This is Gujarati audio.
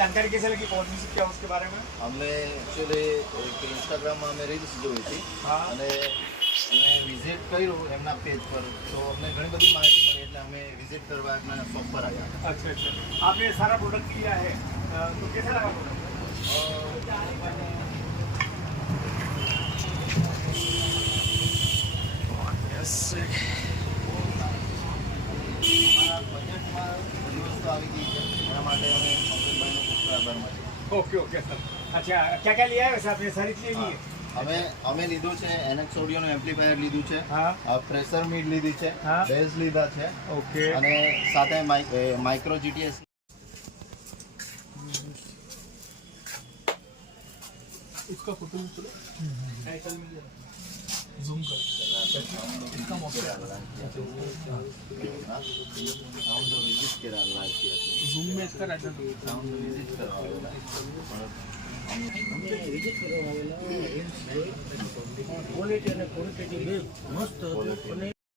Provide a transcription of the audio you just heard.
जानकारी कैसे लगी, कौन सी क्या उसके बारे में? અમને એકચ્યુઅલી એક ઇન્સ્ટાગ્રામમાં અમે રીલ્સ જોઈ હતી હા. અને અમે વિઝિટ કર્યું એમના પેજ પર, તો અમને ઘણી બધી માહિતી મળી એટલે અમે વિઝિટ કરવા એમના શોપ પર આવ્યા. अच्छा अच्छा, आपने सारा प्रोडक्ट लिया है, तो कैसा लगा प्रोडक्ट? અમારા બજેટમાં બધી વસ્તુ આવી ગઈ છે, એના માટે અમે અમૃતભાઈનો ખૂબ ખૂબ આભાર માનીએ. Okay okay sir. अच्छा, क्या क्या लिया है वैसे आपने, सारी चीज़ें ली है? અમે લીધું છે NX ઓડિયોનું એમ્પ્લીફાયર લીધું છે, हाँ. પ્રેશર મીડ લીધી છે, હા. બેઝ લીધા છે ओके. અને સાથે માઇક્રો GTS. इसका फोटो टाइटल में जूम कर इसका मौका સાઉન્ડ વિઝિટ કરેલા છે, जूम में इसका टाइटल સાઉન્ડ વિઝિટ કરવા આવેલા વિઝિટ કરવા આવેલા ક્વોલિટી અને ક્વોન્ટિટી બે મસ્ત હતું અને